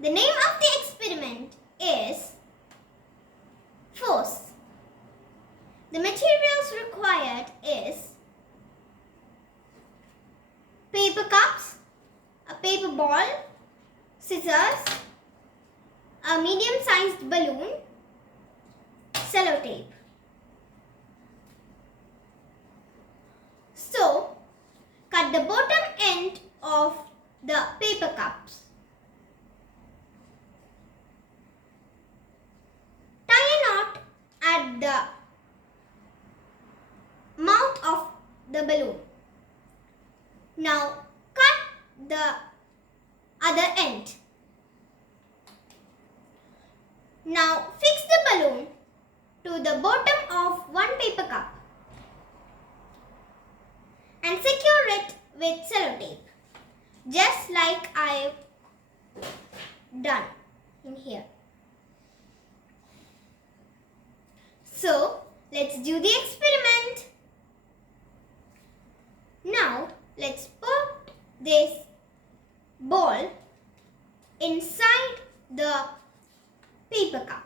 The name of the experiment is force. The materials required is paper cups, a paper ball, scissors, a medium-sized balloon, sellotape. So, cut the bottom end of the paper cups. Tie a knot at the mouth of the balloon. Now, cut the other end. Now, fix the balloon to the bottom of one paper cup and secure it with sellotape, just like I've done in here. So, let's do the experiment. Now, let's put this ball inside the paper cup.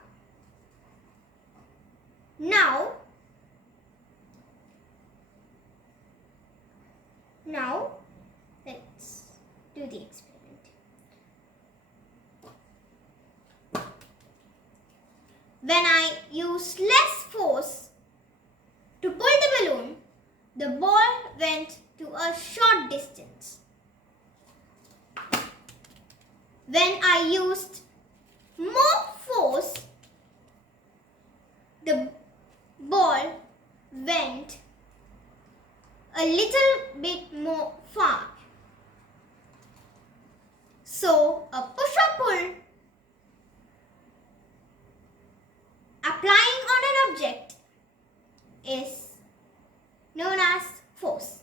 Now, let's do the experiment. When I use less force to pull the balloon, the ball went to a short distance. When I used more force, the ball went a little bit more far. So, a push or pull applying on an object is known as force.